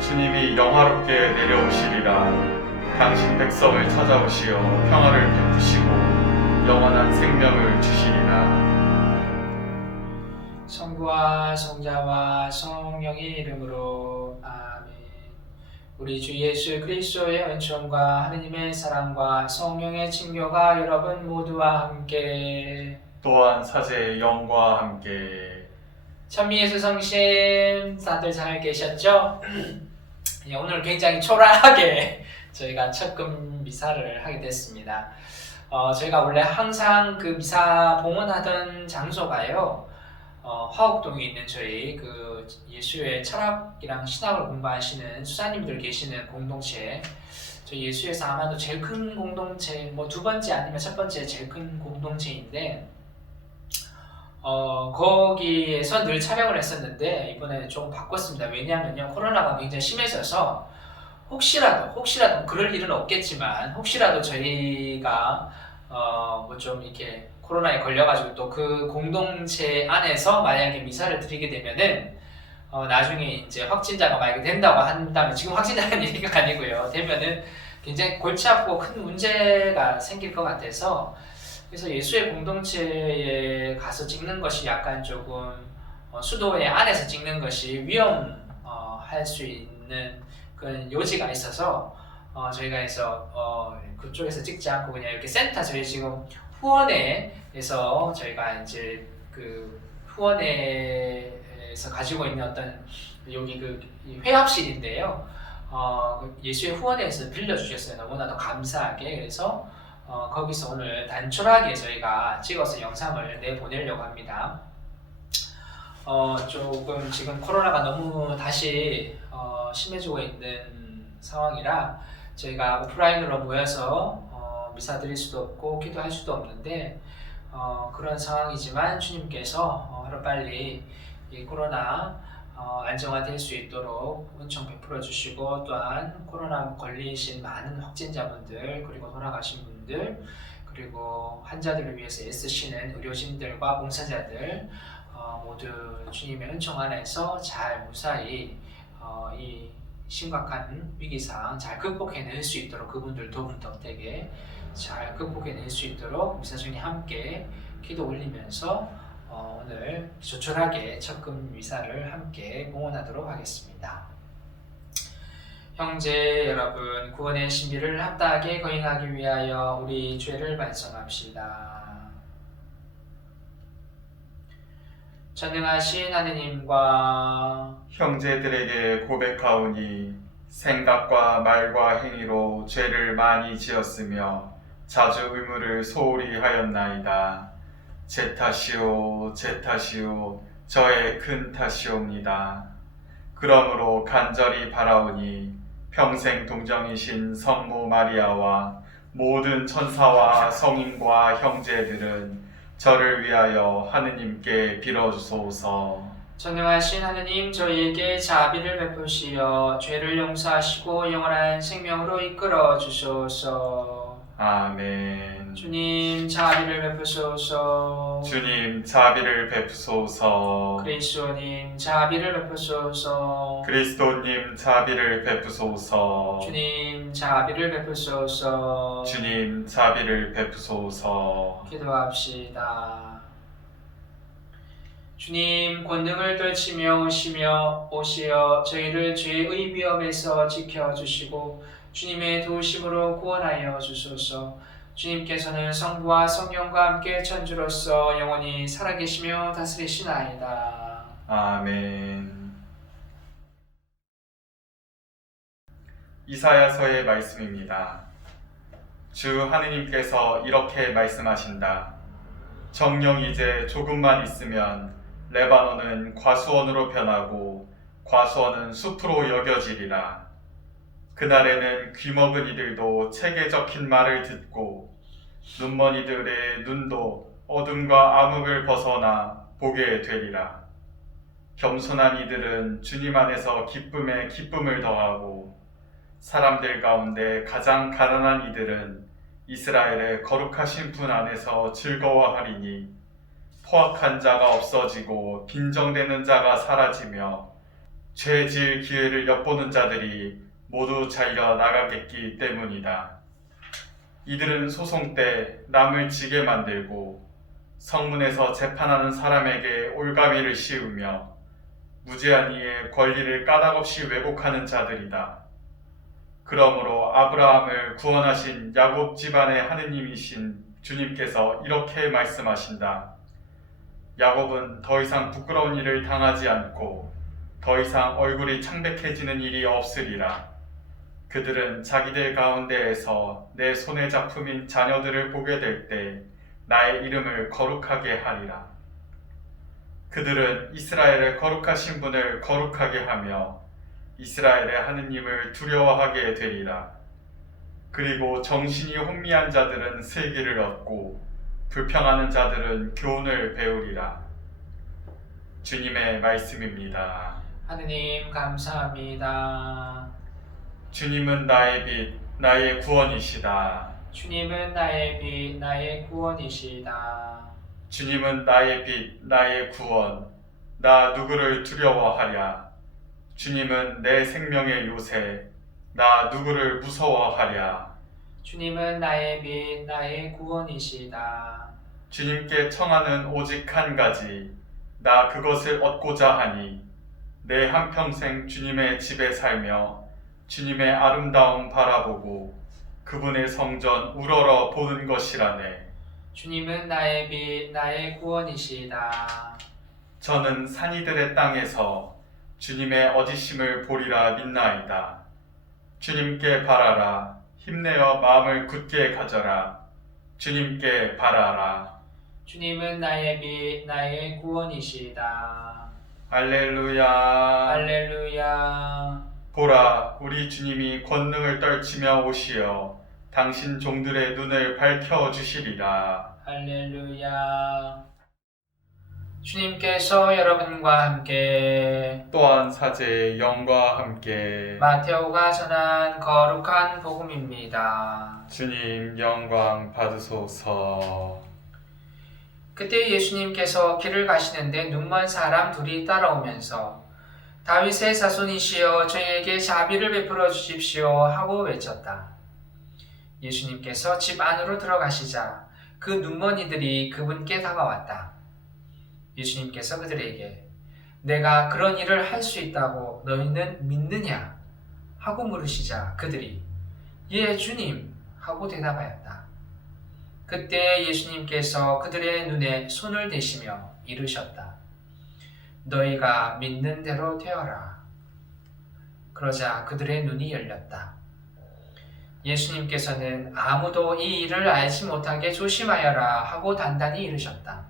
주님이 영화롭게 내려오시리라. 당신 백성을 찾아오시어 평화를 베푸시고 영원한 생명을 주시리라. 성부와 성자와 성령의 이름으로 아멘. 우리 주 예수 그리스도의 은총과 하느님의 사랑과 성령의 친교가 여러분 모두와 함께 또한 사제의 영과 함께 찬미예수 성심 다들 잘 계셨죠? 오늘 굉장히 초라하게 저희가 첫금 미사를 하게 됐습니다. 저희가 원래 항상 그 미사 봉헌하던 장소가요, 화옥동에 있는 저희 그 예수의 철학이랑 신학을 공부하시는 수사님들 계시는 공동체, 저희 예수에서 아마도 제일 큰 공동체, 뭐 두 번째 아니면 첫 번째 제일 큰 공동체인데, 거기에서 늘 촬영을 했었는데 이번에 좀 바꿨습니다. 왜냐하면요, 코로나가 굉장히 심해져서 혹시라도 그럴 일은 없겠지만 혹시라도 저희가 뭐 좀 이렇게 코로나에 걸려가지고 또 그 공동체 안에서 만약에 미사를 드리게 되면은 나중에 이제 확진자가 만약에 된다고 한다면, 지금 확진자는 얘기가 아니고요, 되면은 굉장히 골치 아프고 큰 문제가 생길 것 같아서, 그래서 예수의 공동체에 가서 찍는 것이 약간 조금 수도의 안에서 찍는 것이 위험할 수 있는 그런 요지가 있어서 저희가 해서 그쪽에서 찍지 않고 그냥 이렇게 센터, 저희 지금 후원회에서 저희가 이제 그 후원회에서 가지고 있는 어떤 여기 그 회합실인데요, 예수의 후원회에서 빌려주셨어요. 너무나도 감사하게. 그래서 거기서 오늘 단촐하게 저희가 찍어서 영상을 내보내려고 합니다. 조금 지금 코로나가 너무 다시 심해지고 있는 상황이라 저희가 오프라인으로 모여서 미사 드릴 수도 없고 기도할 수도 없는데, 그런 상황이지만 주님께서 하루빨리 이 코로나 안정화될 수 있도록 은총 베풀어 주시고, 또한 코로나 걸리신 많은 확진자분들, 그리고 돌아가신 분들, 그리고 환자들을 위해서 애쓰시는 의료진들과 봉사자들 모두 주님의 은총 안에서 잘 무사히 이 심각한 위기상 잘 극복해낼 수 있도록, 그분들 도움 덕택에 잘 극복해낼 수 있도록 미사 중에 함께 기도 올리면서 오늘 조촐하게 첫금 미사를 함께 봉헌하도록 하겠습니다. 형제 여러분, 구원의 신비를 합당하게 거행하기 위하여 우리 죄를 반성합시다. 전능하신 하느님과 형제들에게 고백하오니 생각과 말과 행위로 죄를 많이 지었으며 자주 의무를 소홀히 하였나이다. 제 탓이오, 제 탓이오, 저의 큰 탓이옵니다. 그러므로 간절히 바라오니 평생 동정이신 성모 마리아와 모든 천사와 성인과 형제들은 저를 위하여 하느님께 빌어주소서. 전능하신 하느님, 저희에게 자비를 베푸시어 죄를 용서하시고 영원한 생명으로 이끌어 주소서. 아멘. 주님, 자비를 베푸소서. 주님, 자비를 베푸소서. 그리스도님, 자비를 베푸소서. 그리스도님, 자비를 베푸소서. 주님, 자비를 베푸소서. 주님, 자비를 베푸소서. 기도합시다. 주님, 권능을 떨치며 오시어 저희를 죄의 위험에서 지켜주시고 주님의 도우심으로 구원하여 주소서. 주님께서는 성부와 성령과 함께 천주로서 영원히 살아계시며 다스리시나이다. 아멘. 이사야서의 말씀입니다. 주 하느님께서 이렇게 말씀하신다. 정녕 이제 조금만 있으면 레바논은 과수원으로 변하고 과수원은 숲으로 여겨지리라. 그날에는 귀먹은 이들도 책에 적힌 말을 듣고 눈먼이들의 눈도 어둠과 암흑을 벗어나 보게 되리라. 겸손한 이들은 주님 안에서 기쁨에 기쁨을 더하고 사람들 가운데 가장 가난한 이들은 이스라엘의 거룩하신 분 안에서 즐거워하리니 포악한 자가 없어지고 빈정되는 자가 사라지며 죄질 기회를 엿보는 자들이 모두 자기가 나가겠기 때문이다. 이들은 소송 때 남을 지게 만들고 성문에서 재판하는 사람에게 올가미를 씌우며 무죄한 이의 권리를 까닭없이 왜곡하는 자들이다. 그러므로 아브라함을 구원하신 야곱 집안의 하느님이신 주님께서 이렇게 말씀하신다. 야곱은 더 이상 부끄러운 일을 당하지 않고 더 이상 얼굴이 창백해지는 일이 없으리라. 그들은 자기들 가운데에서 내 손의 작품인 자녀들을 보게 될 때 나의 이름을 거룩하게 하리라. 그들은 이스라엘의 거룩하신 분을 거룩하게 하며 이스라엘의 하느님을 두려워하게 되리라. 그리고 정신이 혼미한 자들은 슬기를 얻고 불평하는 자들은 교훈을 배우리라. 주님의 말씀입니다. 하느님 감사합니다. 주님은 나의 빛, 나의 구원이시다. 주님은 나의 빛, 나의 구원이시다. 주님은 나의 빛, 나의 구원. 나 누구를 두려워하랴. 주님은 내 생명의 요새. 나 누구를 무서워하랴. 주님은 나의 빛, 나의 구원이시다. 주님께 청하는 오직 한 가지. 나 그것을 얻고자 하니 내 한평생 주님의 집에 살며 주님의 아름다움 바라보고 그분의 성전 우러러 보는 것이라네. 주님은 나의 빛, 나의 구원이시다. 저는 산이들의 땅에서 주님의 어지심을 보리라 믿나이다. 주님께 바라라. 힘내어 마음을 굳게 가져라. 주님께 바라라. 주님은 나의 빛, 나의 구원이시다. 할렐루야. 할렐루야. 보라, 우리 주님이 권능을 떨치며 오시어 당신 종들의 눈을 밝혀주시리라. 할렐루야. 주님께서 여러분과 함께 또한 사제의 영과 함께 마테오가 전한 거룩한 복음입니다. 주님 영광 받으소서. 그때 예수님께서 길을 가시는데 눈먼 사람 둘이 따라오면서 다윗의 자손이시여 저에게 자비를 베풀어 주십시오 하고 외쳤다. 예수님께서 집 안으로 들어가시자 그 눈먼이들이 그분께 다가왔다. 예수님께서 그들에게 내가 그런 일을 할 수 있다고 너희는 믿느냐? 하고 물으시자 그들이 예 주님 하고 대답하였다. 그때 예수님께서 그들의 눈에 손을 대시며 이르셨다. 너희가 믿는 대로 되어라. 그러자 그들의 눈이 열렸다. 예수님께서는 아무도 이 일을 알지 못하게 조심하여라 하고 단단히 이르셨다.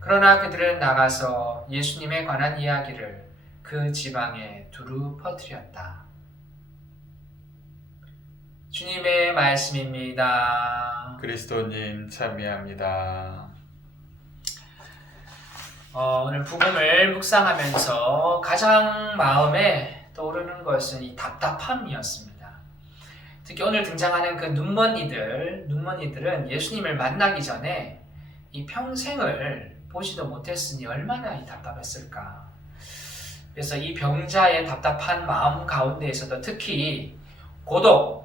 그러나 그들은 나가서 예수님에 관한 이야기를 그 지방에 두루 퍼뜨렸다. 주님의 말씀입니다. 그리스도님 참미합니다. 오늘 복음을 묵상하면서 가장 마음에 떠오르는 것은 이 답답함이었습니다. 특히 오늘 등장하는 그 눈먼이들은 예수님을 만나기 전에 이 평생을 보지도 못했으니 얼마나 이 답답했을까. 그래서 이 병자의 답답한 마음 가운데에서도 특히 고독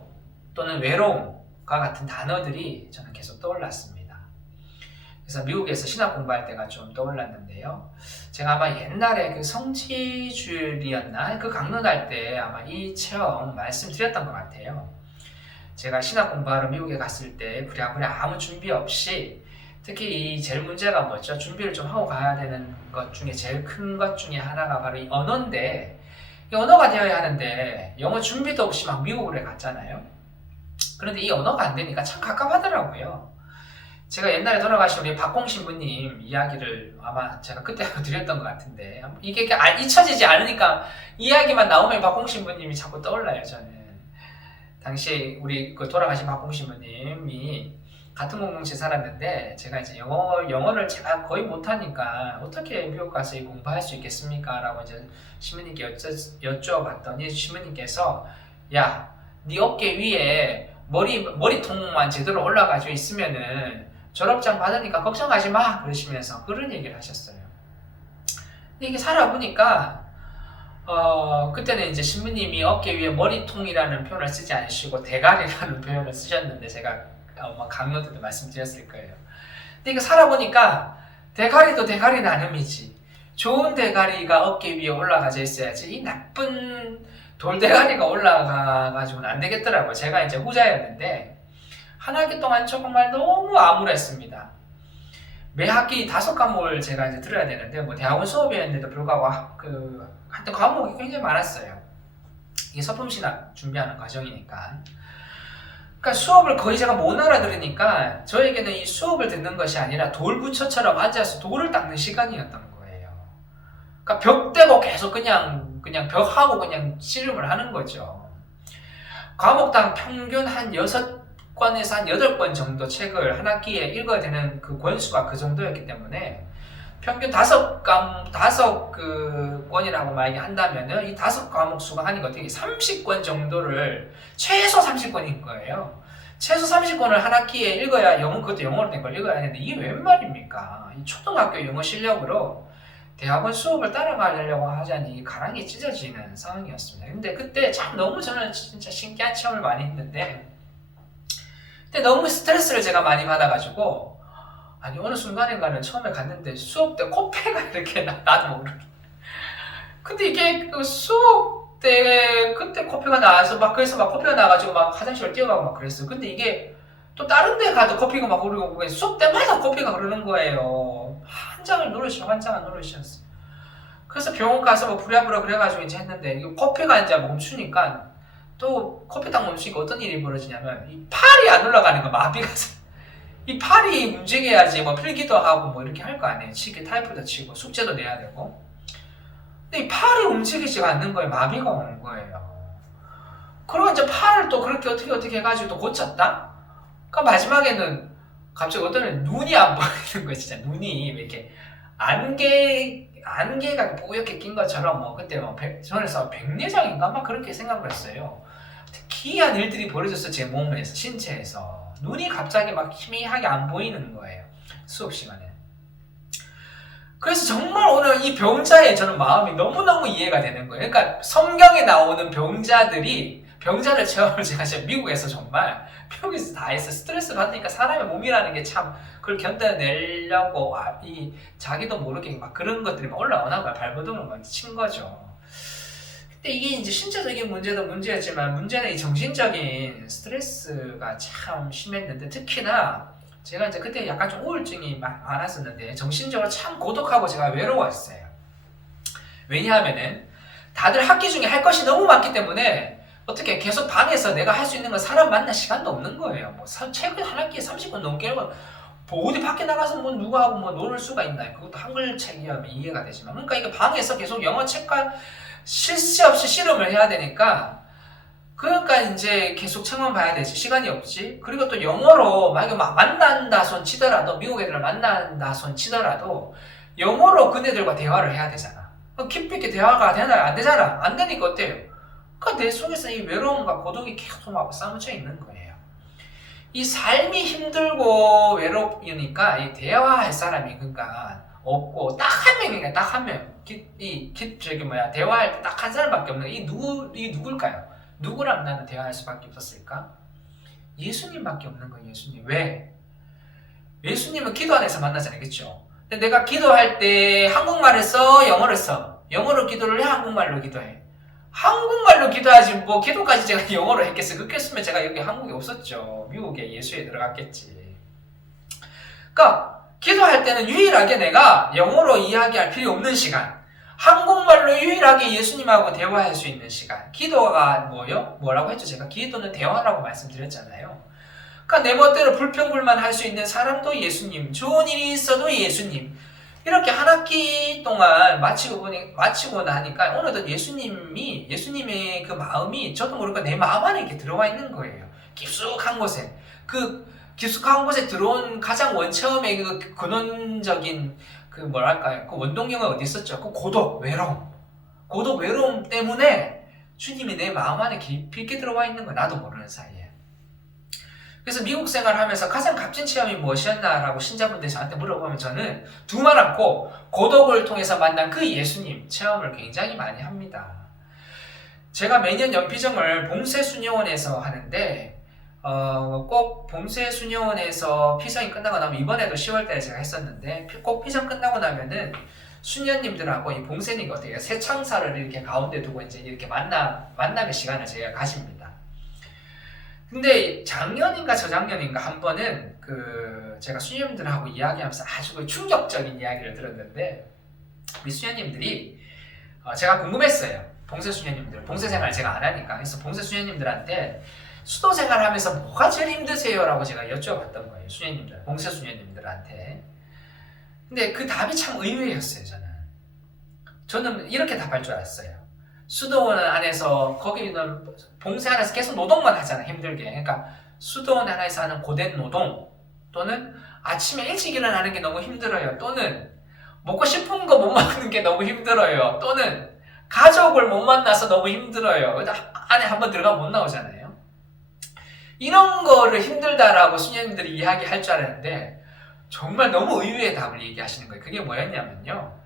또는 외로움과 같은 단어들이 저는 계속 떠올랐습니다. 그래서 미국에서 신학 공부할 때가 좀 떠올랐는데요. 제가 아마 옛날에 그 성지주일이었나? 그 강론 갈 때 아마 이 체험 말씀드렸던 것 같아요. 제가 신학 공부하러 미국에 갔을 때 부랴부랴 아무 준비 없이 특히 이 제일 문제가 뭐죠? 준비를 좀 하고 가야 되는 것 중에 제일 큰 것 중에 하나가 바로 이 언어인데 이 언어가 되어야 하는데 영어 준비도 없이 막 미국으로 갔잖아요. 그런데 이 언어가 안 되니까 참 갑갑하더라고요. 제가 옛날에 돌아가신 우리 박공 신부님 이야기를 아마 제가 그때 드렸던 것 같은데 이게 잊혀지지 않으니까 이야기만 나오면 박공 신부님이 자꾸 떠올라요. 저는 당시에 우리 그 돌아가신 박공 신부님이 같은 공동체 살았는데 제가 이제 영어를 제가 거의 못하니까 어떻게 미국 가서 공부할 수 있겠습니까? 라고 이제 신부님께 여쭤봤더니 신부님께서 야, 네 어깨 위에 머리통만 제대로 올라가지고 있으면은 졸업장 받으니까 걱정하지 마 그러시면서 그런 얘기를 하셨어요. 근데 이게 살아보니까 그때는 이제 신부님이 어깨 위에 머리통이라는 표현을 쓰지 않으시고 대가리라는 표현을 쓰셨는데 제가 강론 때도 말씀드렸을 거예요. 근데 이거 살아보니까 대가리도 대가리 나눔이지. 좋은 대가리가 어깨 위에 올라가져 있어야지 이 나쁜 돌대가리가 올라가가지고는 안 되겠더라고요. 제가 이제 후자였는데 한 학기 동안 정말 너무 암울했습니다. 매 학기 5과목을 제가 이제 들어야 되는데 뭐 대학원 수업이었는데도 불구하고 하여튼 과목이 굉장히 많았어요. 이게 서품신학 준비하는 과정이니까. 그러니까 수업을 거의 제가 못 알아들으니까 저에게는 이 수업을 듣는 것이 아니라 돌부처처럼 앉아서 돌을 닦는 시간이었던 거예요. 그러니까 벽 대고 계속 그냥 벽하고 그냥 씨름을 하는 거죠. 과목당 평균 한 6권에서 한 8권 정도 책을 한 학기에 읽어야 되는 그 권수가 그 정도였기 때문에 평균 5권이라고 만약에 한다면은 이 5과목 수가 하니까 어떻게 30권 정도를 최소 30권인 거예요. 최소 30권을 한 학기에 읽어야 그것도 영어로 된 걸 읽어야 하는데 이게 웬 말입니까? 이 초등학교 영어 실력으로 대학원 수업을 따라가려고 하자니 가랑이 찢어지는 상황이었습니다. 근데 그때 참 너무 저는 진짜 신기한 체험을 많이 했는데 근데 너무 스트레스를 제가 많이 받아가지고 아니 어느 순간인가는 처음에 갔는데 수업 때 코피가 이렇게 나도 모르게 근데 이게 그 수업 때 그때 코피가 나와서 그래서 코피가 나가지고 화장실을 뛰어가고 그랬어요. 근데 이게 또 다른 데 가도 코피가 흐르고 수업 때마다 코피가 흐르는 거예요. 환장을 노릇이었어요. 그래서 병원 가서 부랴부랴 그래가지고 이제 했는데 이 코피가 이제 멈추니까 또 코피 딱 멈추니까 어떤 일이 벌어지냐면 이 팔이 안 올라가는 거 마비가 이 팔이 움직여야지 필기도 하고 이렇게 할 거 아니에요. 치기 타이프도 치고 숙제도 내야 되고. 근데 이 팔이 움직이지가 않는 거예요. 마비가 오는 거예요. 그리고 이제 팔을 또 그렇게 어떻게 해가지고 또 고쳤다? 그러니까 마지막에는 갑자기 어떤 애는 눈이 안 보이는 거예요. 진짜 눈이 이렇게 안개가 뽀얗게 낀 것처럼 그때 전에서 백내장인가 그렇게 생각을 했어요. 기이한 일들이 벌어졌어. 제 몸에서 신체에서 눈이 갑자기 희미하게 안 보이는 거예요. 수업 시간에. 그래서 정말 오늘 이 병자의 저는 마음이 너무너무 이해가 되는 거예요. 그러니까 성경에 나오는 병자를 체험을 제가 미국에서 정말 미국에서 다 해서 스트레스 받으니까 사람의 몸이라는 게 참 그걸 견뎌내려고 자기도 모르게 그런 것들이 올라오나 봐요. 발버둥을 친 거죠. 근데 이게 이제 신체적인 문제도 문제였지만 문제는 이 정신적인 스트레스가 참 심했는데 특히나 제가 이제 그때 약간 좀 우울증이 많았었는데 정신적으로 참 고독하고 제가 외로웠어요. 왜냐하면은 다들 학기 중에 할 것이 너무 많기 때문에 어떻게 계속 방에서 내가 할 수 있는 건 사람 만날 시간도 없는 거예요. 책을 한 학기에 30권 넘게 읽으면 어디 밖에 나가서 누구하고 놀을 수가 있나요? 그것도 한글 책이면 이해가 되지만 그러니까 이거 방에서 계속 영어 책과 쉴 새 없이 씨름을 해야 되니까 그러니까 이제 계속 책만 봐야 되지 시간이 없지. 그리고 또 영어로 만약에 만난다 손 치더라도 미국 애들을 만난다 손 치더라도 영어로 그네들과 대화를 해야 되잖아. 깊이 있게 대화가 되나요? 안 되잖아. 안 되니까 어때요? 그러니까 내 속에서 이 외로움과 고독이 계속 싸무쳐 있는 거예요. 이 삶이 힘들고 외롭으니까 이 대화할 사람이 그러니까 없고 딱 한 명이니까 딱 한 명. 대화할 때 딱 한 사람밖에 없는 이 누굴까요? 누구랑 나는 대화할 수밖에 없었을까? 예수님밖에 없는 거예요. 예수님. 왜? 예수님은 기도 안에서 만나잖아요. 그렇죠? 근데 내가 기도할 때 한국말을 써? 영어를 써? 영어로 기도를 해? 한국말로 기도해? 한국말로 기도하지 기도까지 제가 영어로 했겠어요. 그렇게 했으면 제가 여기 한국에 없었죠. 미국에 예수에 들어갔겠지. 그러니까 기도할 때는 유일하게 내가 영어로 이야기할 필요 없는 시간, 한국말로 유일하게 예수님하고 대화할 수 있는 시간. 기도가 뭐라고 했죠? 제가 기도는 대화라고 말씀드렸잖아요. 그러니까 내 멋대로 불평불만 할 수 있는 사람도 예수님, 좋은 일이 있어도 예수님. 이렇게 한 학기 동안 마치고 나니까 어느덧 예수님의 그 마음이 저도 모르게 내 마음 안에 이렇게 들어와 있는 거예요. 깊숙한 곳에. 깊숙한 곳에 들어온 가장 처음에 그 근원적인 그 원동력은 어디 있었죠? 그 고독, 외로움 때문에 주님이 내 마음 안에 깊이 있게 들어와 있는 거야. 나도 모르는 사이에. 그래서 미국 생활하면서 가장 값진 체험이 무엇이었나라고 신자분들이 저한테 물어보면 저는 두말 않고 고독을 통해서 만난 그 예수님 체험을 굉장히 많이 합니다. 제가 매년 연피정을 봉쇄수녀원에서 하는데 꼭 봉쇄수녀원에서 피정이 끝나고 나면 이번에도 10월달에 제가 했었는데 꼭 피정 끝나고 나면은 수녀님들하고 이 봉쇄님이 어떻게 해요? 새 창사를 이렇게 가운데 두고 이제 이렇게 만남의 시간을 제가 가집니다. 근데 작년인가 저작년인가 한 번은 제가 수녀님들하고 이야기하면서 아주 충격적인 이야기를 들었는데 우리 수녀님들이 제가 궁금했어요. 봉쇄 수녀님들, 봉쇄 생활 제가 안 하니까. 그래서 봉쇄 수녀님들한테 수도 생활하면서 뭐가 제일 힘드세요? 라고 제가 여쭤봤던 거예요. 수녀님들, 봉쇄 수녀님들한테. 근데 그 답이 참 의외였어요. 저는 이렇게 답할 줄 알았어요. 수도원 안에서 거기는 봉쇄 안에서 계속 노동만 하잖아, 힘들게. 그러니까 수도원 안에서 하는 고된 노동 또는 아침에 일찍 일어나는 게 너무 힘들어요. 또는 먹고 싶은 거 못 먹는 게 너무 힘들어요. 또는 가족을 못 만나서 너무 힘들어요. 안에 한번 들어가면 못 나오잖아요. 이런 거를 힘들다라고 수녀님들이 이야기할 줄 알았는데 정말 너무 의외의 답을 얘기하시는 거예요. 그게 뭐였냐면요.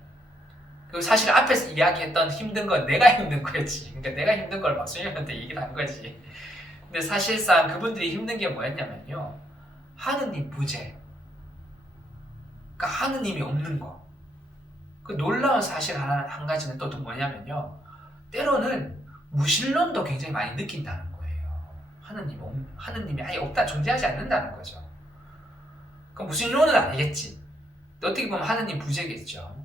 사실 앞에서 이야기했던 힘든 건 내가 힘든 거였지. 그러니까 내가 힘든 걸 막 수녀님한테 얘기를 한 거지. 근데 사실상 그분들이 힘든 게 뭐였냐면요. 하느님 부재. 그러니까 하느님이 없는 거. 그 놀라운 사실 한 가지는 또 뭐냐면요. 때로는 무신론도 굉장히 많이 느낀다는 거예요. 하느님이 아예 없다, 존재하지 않는다는 거죠. 그럼 무신론은 아니겠지. 어떻게 보면 하느님 부재겠죠.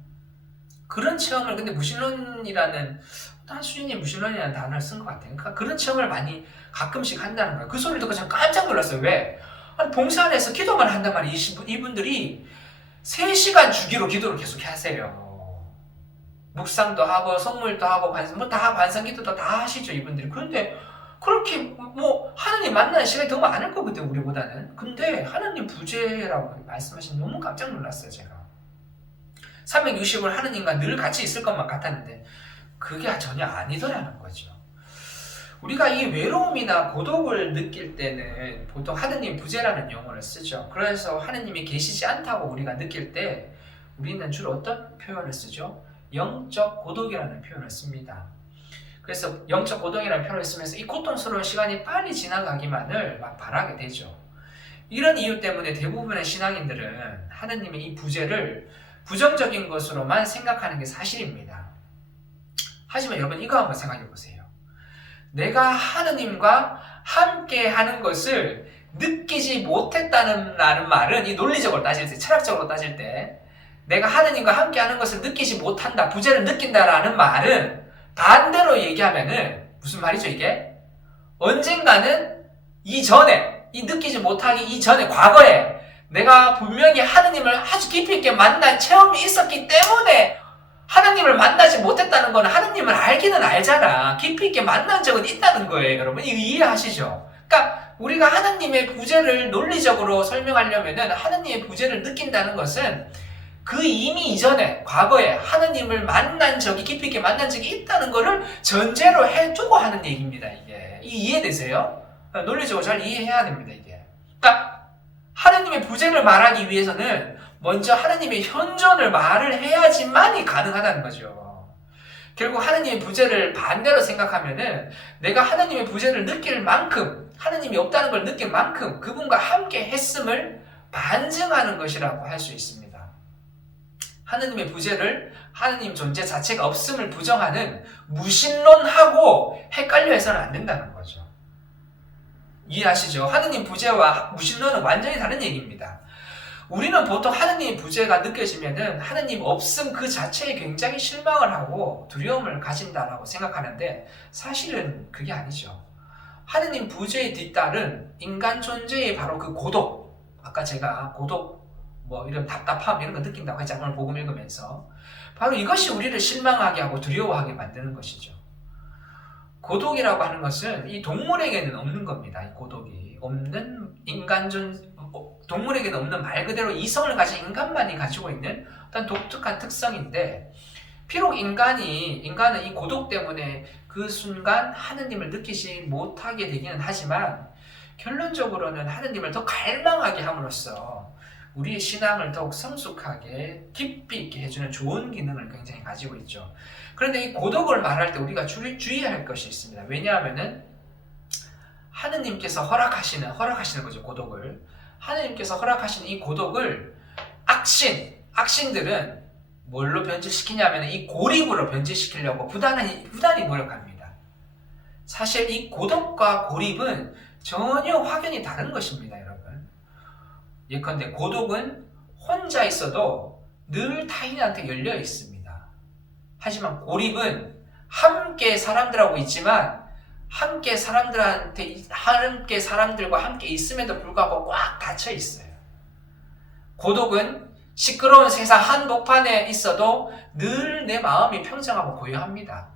그런 체험을, 근데 무신론이라는, 한 수인이 무신론이라는 단어를 쓴 것 같아요. 그러니까 그런 체험을 많이 가끔씩 한다는 거예요. 그 소리를 듣고 저는 깜짝 놀랐어요. 왜? 아니, 봉사 안에서 기도만 한단 말이에요. 이분들이 3시간 주기로 기도를 계속 하세요. 묵상도 하고, 성물도 하고, 다 반성기도도 다 하시죠, 이분들이. 그런데, 그렇게, 하느님 만나는 시간이 더 많을 거거든요, 우리보다는. 근데, 하느님 부재라고 말씀하시면 너무 깜짝 놀랐어요, 제가. 360을 하느님과 늘 같이 있을 것만 같았는데 그게 전혀 아니더라는 거죠. 우리가 이 외로움이나 고독을 느낄 때는 보통 하느님 부재라는 용어를 쓰죠. 그래서 하느님이 계시지 않다고 우리가 느낄 때 우리는 주로 어떤 표현을 쓰죠? 영적 고독이라는 표현을 씁니다. 그래서 영적 고독이라는 표현을 쓰면서 이 고통스러운 시간이 빨리 지나가기만을 막 바라게 되죠. 이런 이유 때문에 대부분의 신앙인들은 하느님의 이 부재를 부정적인 것으로만 생각하는 게 사실입니다. 하지만 여러분 이거 한번 생각해 보세요. 내가 하느님과 함께 하는 것을 느끼지 못했다는 말은 이 논리적으로 따질 때, 철학적으로 따질 때 내가 하느님과 함께 하는 것을 느끼지 못한다, 부재를 느낀다라는 말은 반대로 얘기하면은 무슨 말이죠 이게? 언젠가는 이전에, 이 느끼지 못하기 이전에, 과거에 내가 분명히 하느님을 아주 깊이 있게 만난 체험이 있었기 때문에 하느님을 만나지 못했다는 건 하느님을 알기는 알잖아. 깊이 있게 만난 적은 있다는 거예요. 여러분 이거 이해하시죠? 그러니까 우리가 하느님의 부재를 논리적으로 설명하려면은 하느님의 부재를 느낀다는 것은 그 이미 이전에 과거에 하느님을 만난 적이, 깊이 있게 만난 적이 있다는 거를 전제로 해두고 하는 얘기입니다. 이게 이해되세요? 논리적으로 잘 이해해야 됩니다. 이게 그러니까 하느님의 부재를 말하기 위해서는 먼저 하느님의 현존을 말을 해야지만이 가능하다는 거죠. 결국 하느님의 부재를 반대로 생각하면은 내가 하느님의 부재를 느낄 만큼, 하느님이 없다는 걸 느낄 만큼 그분과 함께 했음을 반증하는 것이라고 할 수 있습니다. 하느님의 부재를, 하느님 존재 자체가 없음을 부정하는 무신론하고 헷갈려 해서는 안 된다는 거죠. 이해하시죠? 하느님 부재와 무신론은 완전히 다른 얘기입니다. 우리는 보통 하느님 부재가 느껴지면은 하느님 없음 그 자체에 굉장히 실망을 하고 두려움을 가진다라고 생각하는데 사실은 그게 아니죠. 하느님 부재에 뒤따른 인간 존재의 바로 그 고독, 아까 제가 고독, 이런 답답함 이런 거 느낀다고 했잖아요. 오늘 복음 읽으면서 바로 이것이 우리를 실망하게 하고 두려워하게 만드는 것이죠. 고독이라고 하는 것은 이 동물에게는 없는 겁니다. 이 고독이 없는 동물에게는 없는 말 그대로 이성을 가진 인간만이 가지고 있는 어떤 독특한 특성인데, 비록 인간은 이 고독 때문에 그 순간 하느님을 느끼지 못하게 되기는 하지만 결론적으로는 하느님을 더 갈망하게 함으로써 우리의 신앙을 더욱 성숙하게 깊이 있게 해주는 좋은 기능을 굉장히 가지고 있죠. 그런데 이 고독을 말할 때 우리가 주의할 것이 있습니다. 왜냐하면은 하느님께서 허락하시는 거죠. 고독을 하느님께서 허락하시는 이 고독을 악신들은 뭘로 변질시키냐면 이 고립으로 변질시키려고 부단히 노력합니다. 사실 이 고독과 고립은 전혀 확연히 다른 것입니다, 여러분. 예컨대 고독은 혼자 있어도 늘 타인한테 열려 있습니다. 하지만 고립은 함께 사람들하고 있지만 함께 사람들과 함께 있음에도 불구하고 꽉 닫혀 있어요. 고독은 시끄러운 세상 한복판에 있어도 늘 내 마음이 평정하고 고요합니다.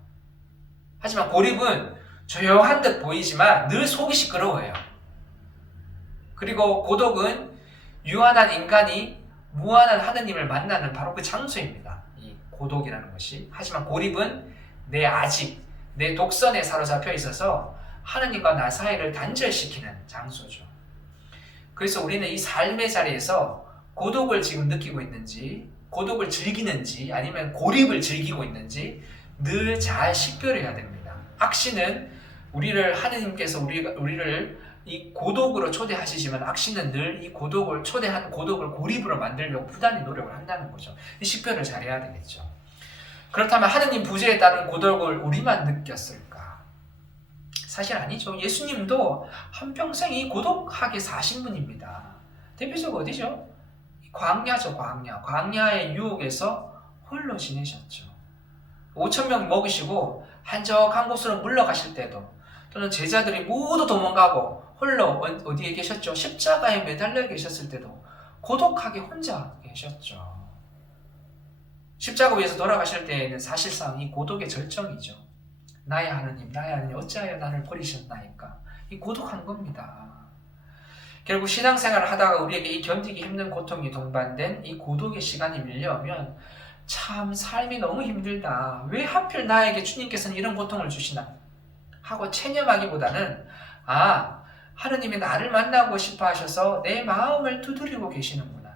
하지만 고립은 조용한 듯 보이지만 늘 속이 시끄러워요. 그리고 고독은 유한한 인간이 무한한 하느님을 만나는 바로 그 장소입니다. 이 고독이라는 것이. 하지만 고립은 내 독선에 사로잡혀 있어서 하느님과 나 사이를 단절시키는 장소죠. 그래서 우리는 이 삶의 자리에서 고독을 지금 느끼고 있는지, 고독을 즐기는지, 아니면 고립을 즐기고 있는지 늘 잘 식별해야 됩니다. 악신은 하느님께서 우리를 이 고독으로 초대하시지만 악신은 늘 이 초대한 고독을 고립으로 만들려고 부단히 노력을 한다는 거죠. 이 식별을 잘해야 되겠죠. 그렇다면 하느님 부재에 따른 고독을 우리만 느꼈을까? 사실 아니죠. 예수님도 한평생 이 고독하게 사신 분입니다. 대표적으로 어디죠? 광야죠, 광야. 광야의 유혹에서 홀로 지내셨죠. 5,000명 먹이시고 한적한 곳으로 물러가실 때도, 또는 제자들이 모두 도망가고 홀로 어디에 계셨죠? 십자가에 매달려 계셨을 때도 고독하게 혼자 계셨죠. 십자가 위에서 돌아가실 때에는 사실상 이 고독의 절정이죠. 나의 하느님 어찌하여 나를 버리셨나이까. 이 고독한 겁니다. 결국 신앙생활을 하다가 우리에게 이 견디기 힘든 고통이 동반된 이 고독의 시간이 밀려오면 참 삶이 너무 힘들다. 왜 하필 나에게 주님께서는 이런 고통을 주시나? 하고 체념하기보다는 하느님이 나를 만나고 싶어 하셔서 내 마음을 두드리고 계시는구나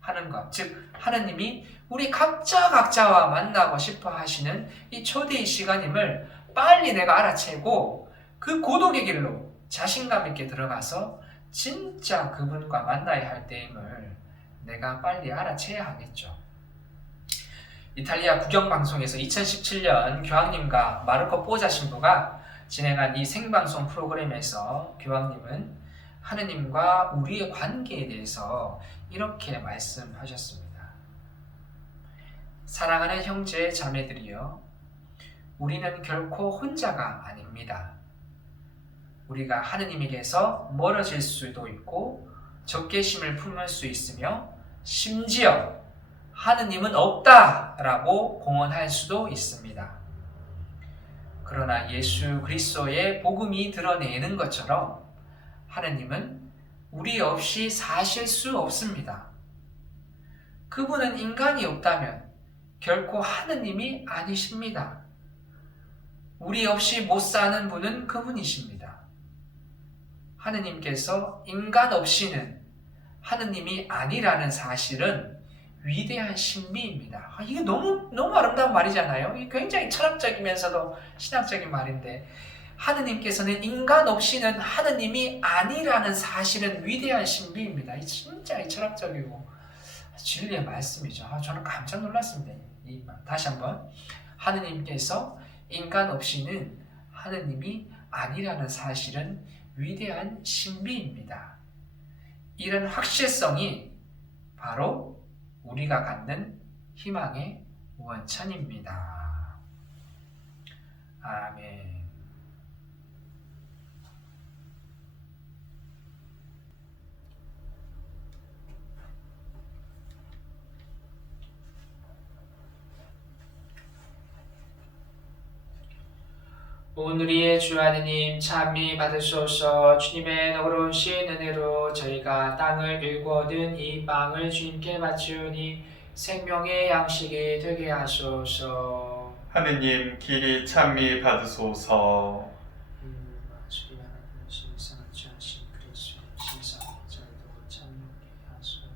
하는 것. 즉 하느님이 우리 각자와 만나고 싶어 하시는 이 초대의 시간임을 빨리 내가 알아채고 그 고독의 길로 자신감 있게 들어가서 진짜 그분과 만나야 할 때임을 내가 빨리 알아채야 하겠죠. 이탈리아 국영방송에서 2017년 교황님과 마르코 뽀자 신부가 진행한 이 생방송 프로그램에서 교황님은 하느님과 우리의 관계에 대해서 이렇게 말씀하셨습니다. 사랑하는 형제 자매들이여, 우리는 결코 혼자가 아닙니다. 우리가 하느님에게서 멀어질 수도 있고 적개심을 품을 수 있으며 심지어 하느님은 없다라고 공언할 수도 있습니다. 그러나 예수 그리스도의 복음이 드러내는 것처럼 하느님은 우리 없이 사실 수 없습니다. 그분은 인간이 없다면 결코 하느님이 아니십니다. 우리 없이 못 사는 분은 그분이십니다. 하느님께서 인간 없이는 하느님이 아니라는 사실은 위대한 신비입니다. 이게 너무 아름다운 말이잖아요. 이게 굉장히 철학적이면서도 신학적인 말인데, 하느님께서는 인간 없이는 하느님이 아니라는 사실은 위대한 신비입니다. 진짜 철학적이고 진리의 말씀이죠. 저는 깜짝 놀랐습니다. 다시 한번, 하느님께서 인간 없이는 하느님이 아니라는 사실은 위대한 신비입니다. 이런 확실성이 바로 우리가 갖는 희망의 원천입니다. 아멘. 오늘의 주 하느님 찬미 받으소서. 주님의 너그러우신 은혜로 저희가 땅을 일구 얻은 이 빵을 주님께 바치오니 생명의 양식이 되게 하소서. 하느님 길이 찬미 받으소서. 주님 하나님 신상하지 않으신 그리스도의 신상 저희도 찬미하게 하소서.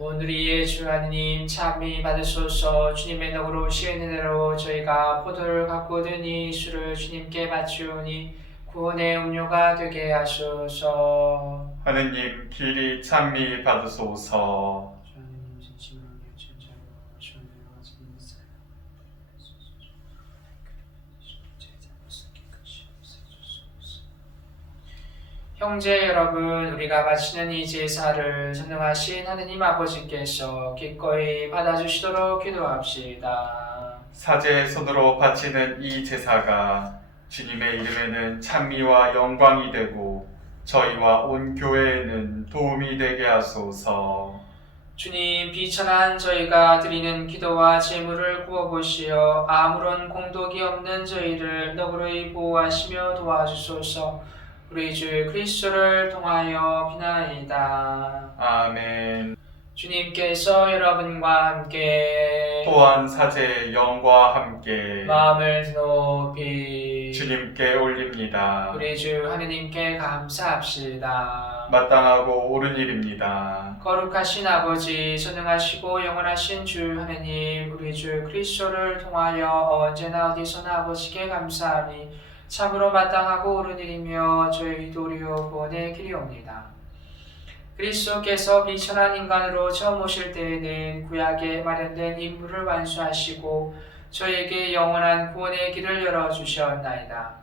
오늘의 주 하느님 참미 받으소서. 주님의 덕으로 시은 은혜로 저희가 포도를 갖고 드니 술을 주님께 바치오니 구원의 음료가 되게 하소서. 하느님 길이 찬미 받으소서. 주님 진심으로 천자로 주님으로 진사요. 형제 여러분, 우리가 바치는 이 제사를 전능하신 하느님 아버지께서 기꺼이 받아주시도록 기도합시다. 사제의 손으로 바치는 이 제사가 주님의 이름에는 찬미와 영광이 되고 저희와 온 교회에는 도움이 되게 하소서. 주님, 비천한 저희가 드리는 기도와 제물을 구워보시어 아무런 공덕이 없는 저희를 너그러이 보호하시며 도와주소서. 우리 주 그리스도를 통하여 비나이다. 아멘. 주님께서 여러분과 함께 또한 사제의 영과 함께 마음을 높이 주님께 올립니다. 우리 주 하느님께 감사합시다. 마땅하고 옳은 일입니다. 거룩하신 아버지, 전능하시고 영원하신 주 하느님, 우리 주 그리스도를 통하여 언제나 어디서나 아버지께 감사하니 참으로 마땅하고 옳은 일이며 저희 도리어 구원의 길이옵니다. 그리스도께서 비천한 인간으로 처음 오실 때에는 구약에 마련된 임무를 완수하시고 저에게 영원한 구원의 길을 열어주셨나이다.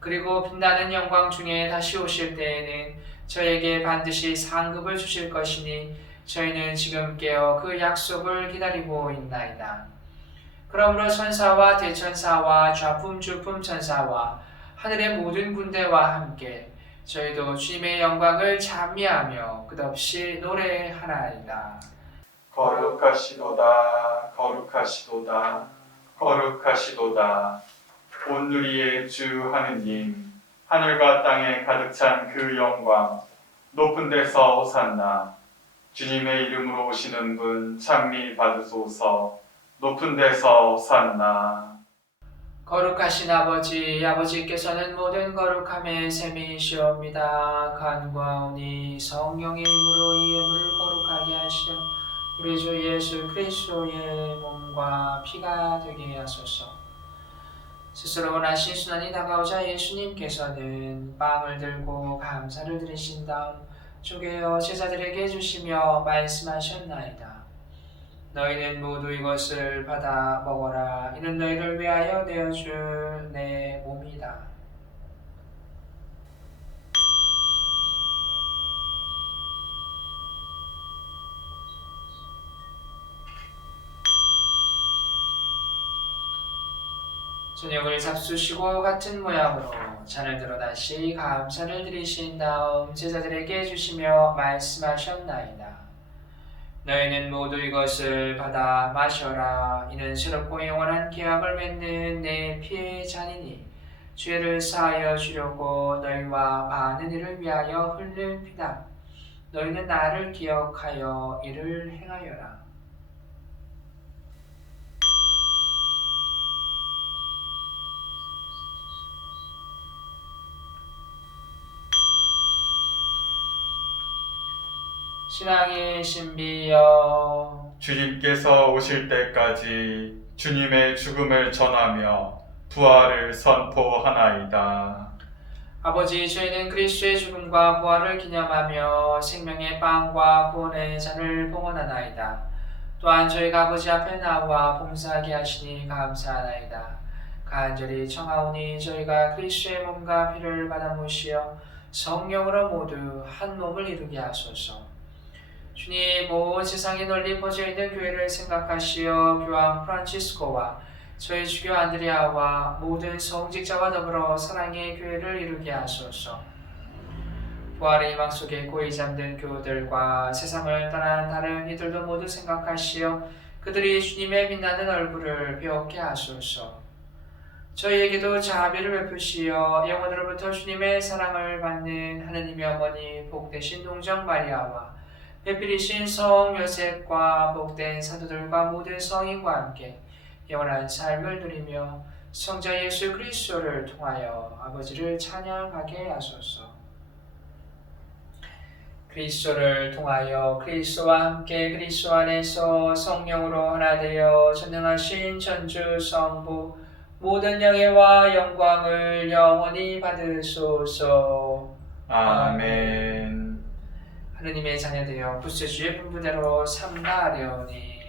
그리고 빛나는 영광 중에 다시 오실 때에는 저에게 반드시 상급을 주실 것이니 저희는 지금 깨어 그 약속을 기다리고 있나이다. 그러므로 천사와 대천사와 좌품 주품 천사와 하늘의 모든 군대와 함께 저희도 주님의 영광을 찬미하며 끝없이 노래하나이다. 거룩하시도다, 거룩하시도다, 거룩하시도다. 온누리의 주 하느님, 하늘과 땅에 가득 찬 그 영광, 높은 데서 호산나. 주님의 이름으로 오시는 분 찬미 받으소서. 높은 데서 호산나. 거룩하신 아버지, 아버지께서는 모든 거룩함의 셈이시옵니다. 간구하오니 성령의 힘으로 이 예물을 거룩하게 하시어 우리 주 예수 그리스도의 몸과 피가 되게 하소서. 스스로 원하신 순환이 다가오자 예수님께서는 빵을 들고 감사를 드리신 다음 쪼개어 제자들에게 주시며 말씀하셨나이다. 너희는 모두 이것을 받아 먹어라. 이는 너희를 위하여 내어줄 내 몸이다. 저녁을 잡수시고 같은 모양으로 잔을 들어 다시 감사를 드리신 다음 제자들에게 주시며 말씀하셨나이다. 너희는 모두 이것을 받아 마셔라. 이는 새롭고 영원한 계약을 맺는 내 피의 잔이니 죄를 사하여 주려고 너희와 많은 이를 위하여 흘릴 피다. 너희는 나를 기억하여 이를 행하여라. 신앙의 신비여, 주님께서 오실 때까지 주님의 죽음을 전하며 부활을 선포하나이다. 아버지, 저희는 그리스도의 죽음과 부활을 기념하며 생명의 빵과 구원의 잔을 봉헌하나이다. 또한 저희가 아버지 앞에 나와 봉사하게 하시니 감사하나이다. 간절히 청하오니 저희가 그리스도의 몸과 피를 받아 모시어 성령으로 모두 한 몸을 이루게 하소서. 주님, 온 세상에 널리 퍼져 있는 교회를 생각하시어 교황 프란치스코와 저희 주교 안드레아와 모든 성직자와 더불어 사랑의 교회를 이루게 하소서. 부활의 희망 속에 고이 잠든 교우들과 세상을 떠난 다른 이들도 모두 생각하시어 그들이 주님의 빛나는 얼굴을 배웠게 하소서. 저희에게도 자비를 베푸시어 영원으로부터 주님의 사랑을 받는 하느님의 어머니 복되신 동정 마리아와 배필이신 성 요셉과 복된 사도들과 모든 성인과 함께 영원한 삶을 누리며 성자 예수 그리스도를 통하여 아버지를 찬양하게 하소서. 그리스도를 통하여 그리스도와 함께 그리스도 안에서 성령으로 하나 되어 전능하신 전주 성부 모든 영예와 영광을 영원히 받으소서. 아멘. 하느님의 자녀되어 구세주의 분부대로 삼가하려니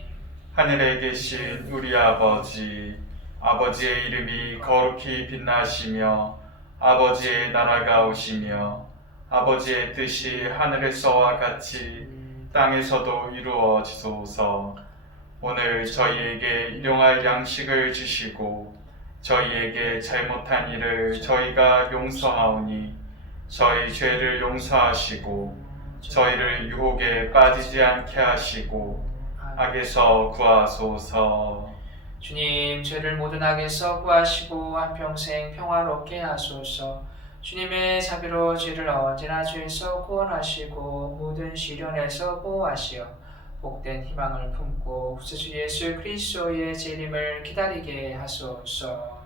하늘에 계신 우리 아버지, 아버지의 이름이 거룩히 빛나시며 아버지의 나라가 오시며 아버지의 뜻이 하늘에서와 같이 땅에서도 이루어지소서. 오늘 저희에게 일용할 양식을 주시고 저희에게 잘못한 일을 저희가 용서하오니 저희 죄를 용서하시고 저희를 유혹에 빠지지 않게 하시고 악에서 구하소서. 주님, 죄를 모든 악에서 구하시고 한평생 평화롭게 하소서. 주님의 자비로 죄를 언제나 죄에서 구원하시고 모든 시련에서 보호하시어 복된 희망을 품고 구세주 예수 그리스도의 재림을 기다리게 하소서.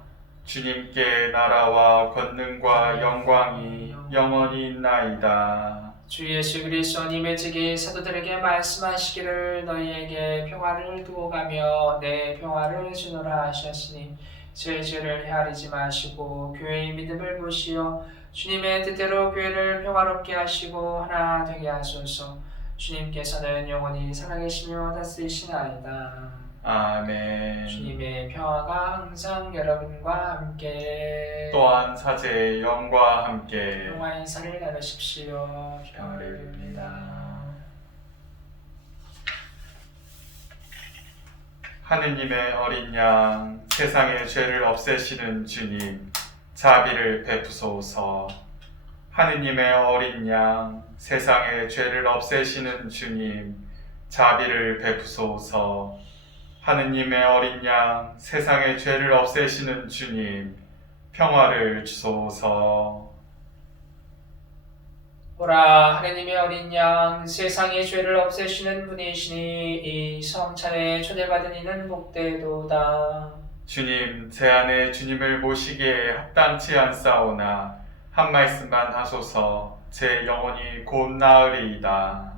주님께 나라와 권능과 영광이 영원히 있나이다. 주 예수 그리스도님의 제게 사도들에게 말씀하시기를 너희에게 평화를 두고 가며 내 평화를 주노라 하셨으니 제 죄를 헤아리지 마시고 교회의 믿음을 보시어 주님의 뜻대로 교회를 평화롭게 하시고 하나 되게 하소서. 주님께서는 영원히 살아계시며 다스리시나이다. 아멘. 주님의 평화가 항상 여러분과 함께 또한 사제의 영과 함께 평화 인사를 나누십시오. 평화를 빕니다. 하느님의 어린 양, 세상의 죄를 없애시는 주님, 자비를 베푸소서. 하느님의 어린 양, 세상의 죄를 없애시는 주님, 자비를 베푸소서. 하느님의 어린 양, 세상의 죄를 없애시는 주님, 평화를 주소서. 보라, 하느님의 어린 양, 세상의 죄를 없애시는 분이시니 이 성찬에 초대받은 이는 복되도다. 주님, 제 안에 주님을 모시기에 합당치 않사오나 한 말씀만 하소서. 제 영혼이 곧 나으리이다.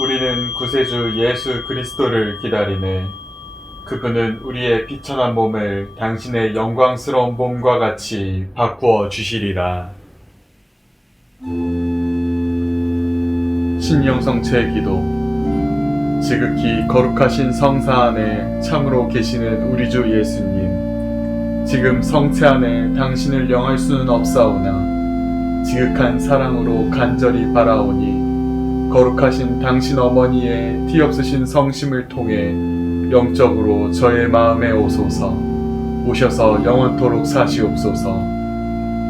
우리는 구세주 예수 그리스도를 기다리네. 그분은 우리의 비천한 몸을 당신의 영광스러운 몸과 같이 바꾸어 주시리라. 신령성체 기도. 지극히 거룩하신 성사 안에 참으로 계시는 우리 주 예수님, 지금 성체 안에 당신을 영할 수는 없사오나 지극한 사랑으로 간절히 바라오니 거룩하신 당신 어머니의 티없으신 성심을 통해 영적으로 저의 마음에 오소서. 오셔서 영원토록 사시옵소서.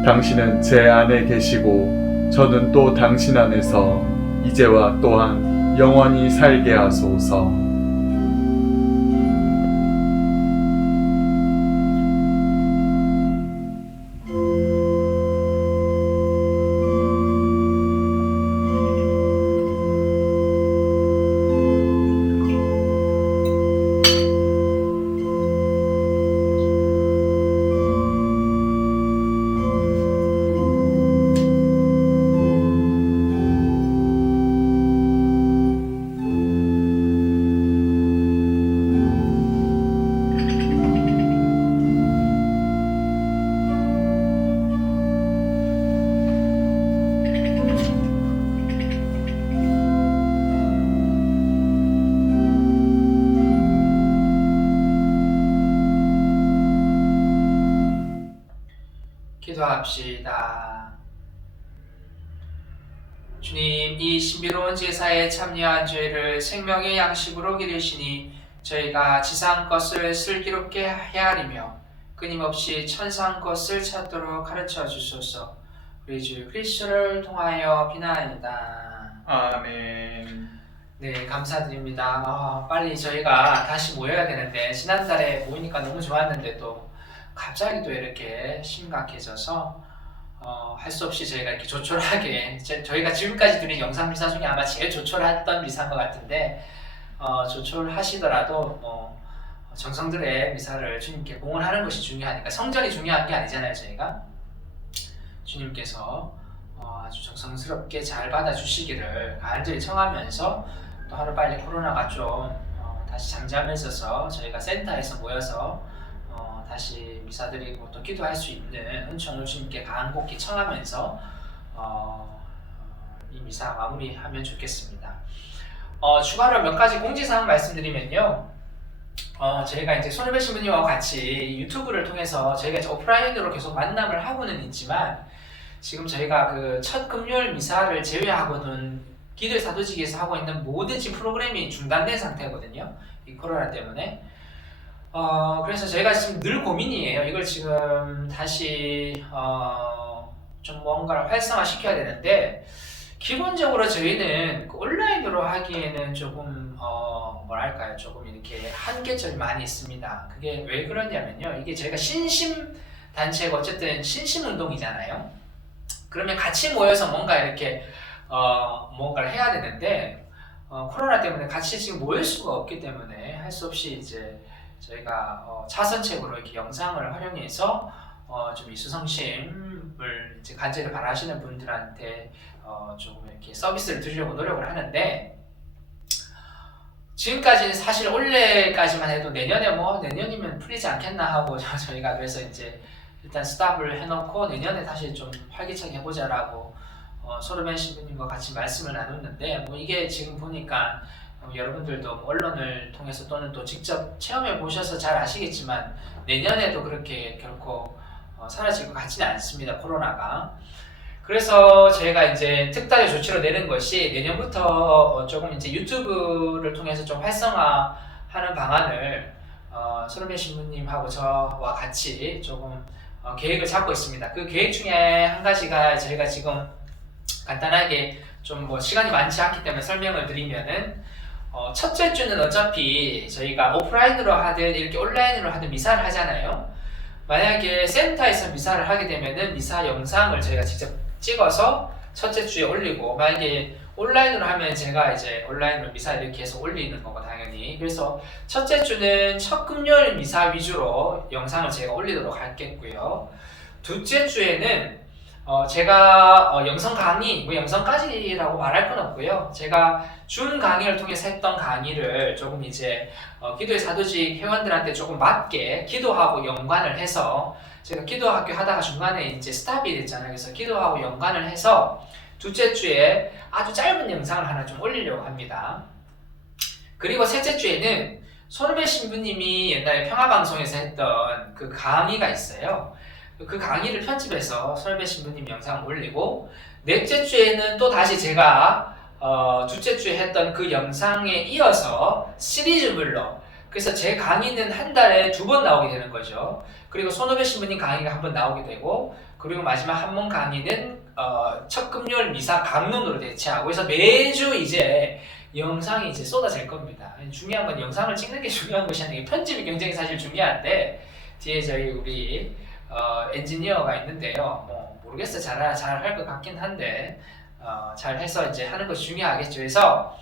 당신은 제 안에 계시고 저는 또 당신 안에서 이제와 또한 영원히 살게 하소서. 기도합시다. 주님, 이 신비로운 제사에 참여한 저희를 생명의 양식으로 기르시니 저희가 지상 것을 슬기롭게 헤아리며 끊임없이 천상 것을 찾도록 가르쳐 주소서. 우리 주 그리스도를 통하여 비나이다. 아멘. 네, 감사드립니다. 빨리 저희가 다시 모여야 되는데 지난달에 모이니까 너무 좋았는데 또 갑자기 또 이렇게 심각해져서 할 수 없이 저희가 이렇게 조촐하게 저희가 지금까지 드린 영상 미사 중에 아마 제일 조촐했던 미사인 것 같은데 조촐하시더라도 정성들의 미사를 주님께 봉헌하는 것이 중요하니까 성전이 중요한 게 아니잖아요. 저희가 주님께서 아주 정성스럽게 잘 받아주시기를 간절히 청하면서 또 하루빨리 코로나가 좀 다시 잠잠해져서 저희가 센터에서 모여서 다시 미사드리고 또 기도할 수 있는 은총을 주님께 간곡히 청하면서 이 미사 마무리하면 좋겠습니다. 추가로 몇 가지 공지사항 말씀드리면요. 저희가 이제 손해배 신부님하고 같이 유튜브를 통해서 저희가 이제 오프라인으로 계속 만남을 하고는 있지만 지금 저희가 그 첫 금요일 미사를 제외하고는 기도의 사도직에서 하고 있는 모든 지금 프로그램이 중단된 상태거든요. 이 코로나 때문에. 그래서 저희가 지금 늘 고민이에요. 이걸 지금 다시 좀 뭔가를 활성화 시켜야 되는데 기본적으로 저희는 그 온라인으로 하기에는 조금 뭐랄까요, 조금 이렇게 한계점이 많이 있습니다. 그게 왜 그러냐면요, 이게 저희가 신심 단체가 어쨌든 신심 운동이잖아요. 그러면 같이 모여서 뭔가 이렇게 뭔가를 해야 되는데 코로나 때문에 같이 지금 모일 수가 없기 때문에 할 수 없이 이제 저희가 차선책으로 이렇게 영상을 활용해서 좀 이수성심을 이제 간절히 바라시는 분들한테 조금 이렇게 서비스를 드리려고 노력을 하는데 지금까지는 사실 올해까지만 해도 내년에 내년이면 풀리지 않겠나 하고 저희가 그래서 이제 일단 스탑을 해놓고 내년에 다시 좀 활기차게 해보자라고 소르벤 신부님과 같이 말씀을 나눴는데 이게 지금 보니까 여러분들도 언론을 통해서 또는 또 직접 체험해 보셔서 잘 아시겠지만 내년에도 그렇게 결코 사라질 것 같지는 않습니다. 코로나가. 그래서 저희가 이제 특단의 조치로 내는 것이 내년부터 조금 이제 유튜브를 통해서 좀 활성화하는 방안을 소르벤 신부님하고 저와 같이 조금 계획을 잡고 있습니다. 그 계획 중에 한 가지가 저희가 지금 간단하게 좀 시간이 많지 않기 때문에 설명을 드리면은 첫째 주는 어차피 저희가 오프라인으로 하든 이렇게 온라인으로 하든 미사를 하잖아요. 만약에 센터에서 미사를 하게 되면은 미사 영상을 저희가 직접 찍어서 첫째 주에 올리고 만약에 온라인으로 하면 제가 이제 온라인으로 미사 이렇게 해서 올리는 거고 당연히. 그래서 첫째 주는 첫 금요일 미사 위주로 영상을 제가 올리도록 하겠고요. 둘째 주에는 제가 영상 강의, 영상까지라고 말할 건 없고요. 제가 준 강의를 통해서 했던 강의를 조금 이제 기도의 사도직 회원들한테 조금 맞게 기도하고 연관을 해서 제가 기도학교 하다가 중간에 이제 스탑이 됐잖아요. 그래서 기도하고 연관을 해서 둘째 주에 아주 짧은 영상을 하나 좀 올리려고 합니다. 그리고 셋째 주에는 손흥배 신부님이 옛날에 평화방송에서 했던 그 강의가 있어요. 그 강의를 편집해서 손흥배 신부님 영상을 올리고 넷째 주에는 또 다시 제가 둘째 주에 했던 그 영상에 이어서 시리즈물로 그래서 제 강의는 한 달에 2번 나오게 되는 거죠. 그리고 손흥배 신부님 강의가 한 번 나오게 되고 그리고 마지막 한 번 강의는 첫 금요일 미사 강론으로 대체하고 그래서 매주 이제 영상이 이제 쏟아질 겁니다. 중요한 건 영상을 찍는 게 중요한 것이 아니라 편집이 굉장히 사실 중요한데 뒤에 저희 우리 엔지니어가 있는데요. 모르겠어요. 잘 할 것 같긴 한데 잘 해서 이제 하는 것이 중요하겠죠. 그래서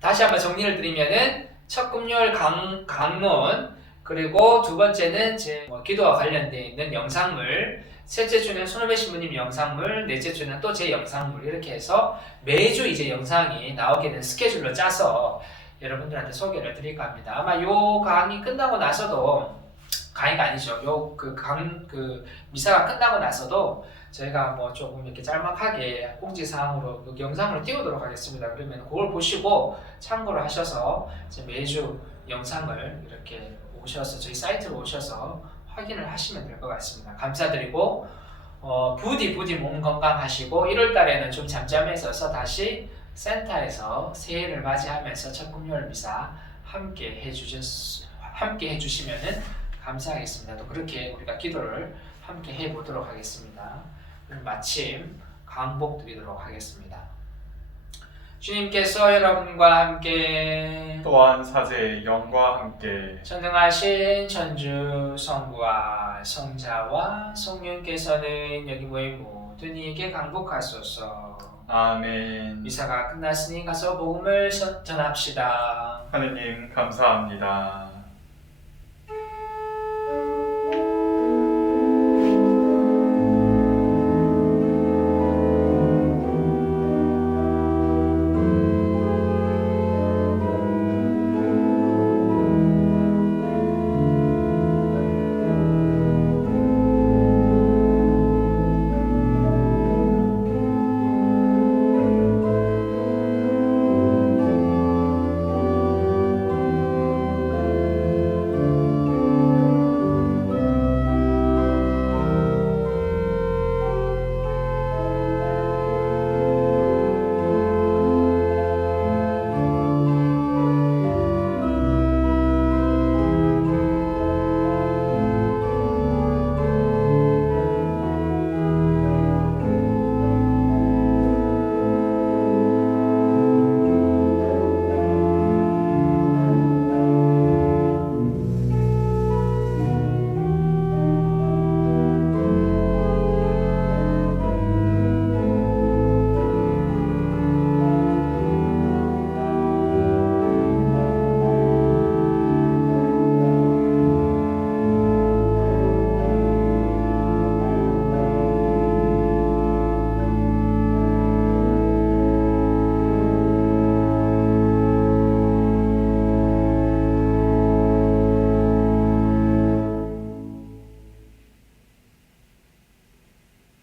다시 한번 정리를 드리면은 첫 금요일 강론 그리고 두 번째는 제 기도와 관련되어 있는 영상물 셋째 주는 손흥배 신부님 영상물 넷째 주는 또 제 영상물 이렇게 해서 매주 이제 영상이 나오게 된 스케줄로 짜서 여러분들한테 소개를 드릴까 합니다. 아마 요 강의 끝나고 나서도 강의가 아니죠. 그 미사가 끝나고 나서도 저희가 조금 이렇게 짤막하게 공지사항으로 그 영상으로 띄우도록 하겠습니다. 그러면 그걸 보시고 참고를 하셔서 이제 매주 영상을 이렇게 오셔서 저희 사이트로 오셔서 확인을 하시면 될 것 같습니다. 감사드리고 부디 몸 건강하시고 1월 달에는 좀 잠잠해져서 다시 센터에서 새해를 맞이하면서 첫 금요일 미사 함께 해주시면은 감사하겠습니다. 또 그렇게 우리가 기도를 함께 해보도록 하겠습니다. 그럼 마침 강복 드리도록 하겠습니다. 주님께서 여러분과 함께 또한 사제의 영과 함께 전능하신 천주 성부와 성자와 성령께서는 여기 모인 모든 이에게 강복하소서. 아멘. 미사가 끝났으니 가서 복음을 전합시다. 하느님 감사합니다.